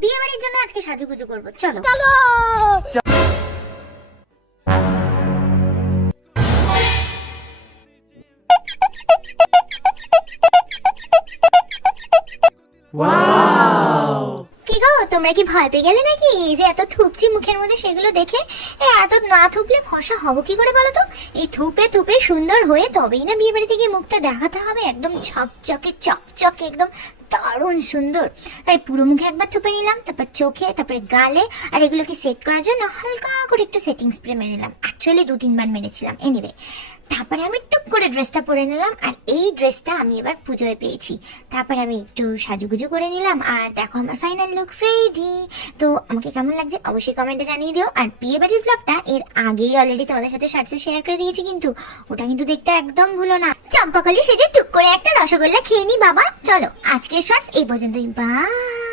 বিয়ে বাড়ির জন্য আজকে সাজুগুজু করবো, চলো চলো। কি গো, তোমরা কি ভয় পেয়ে গেলে নাকি? এই যে এত থুপছি মুখের মধ্যে, সেগুলো দেখে এত না থুপলে ফর্সা হবো কি করে বলো তো? এই থুপে থুপে সুন্দর হয়ে তবেই না বিয়ে বাড়িতে গিয়ে মুখটা দেখাতে হবে একদম ঝকঝকে চকচকে, একদম দারুণ সুন্দর। তাই পুরো মুখে একবার থুপে নিলাম, তারপর চোখে, তারপরে গালে, আর এগুলোকে সেট করার জন্য হালকা করে একটু সেটিং স্প্রে মেরে নিলাম। অ্যাকচুয়ালি 2-3 বার মেরেছিলাম। এনিওয়ে, তারপরে আমি টুক করে ড্রেসটা পরে নিলাম, আর এই ড্রেসটা আমি এবার পুজোয় পেয়েছি। তারপরে আমি একটু সাজুগুজু করে নিলাম, আর দেখো আমার ফাইনাল লুক রেডি। তো আমাকে কেমন লাগছে অবশ্যই কমেন্টে জানিয়ে দিও। আর বিয়ে বাড়ির ব্লগটা এর আগেই অলরেডি তোমাদের সাথে শর্টসে শেয়ার করে দিয়েছি, কিন্তু ওটা কিন্তু দেখতে একদম ভুলো না। চম্পাকলি সেজে টুক করে একটা রসগোল্লা খেয়ে নি বাবা। চলো আজকের শর্টস এই পর্যন্তই, বাই।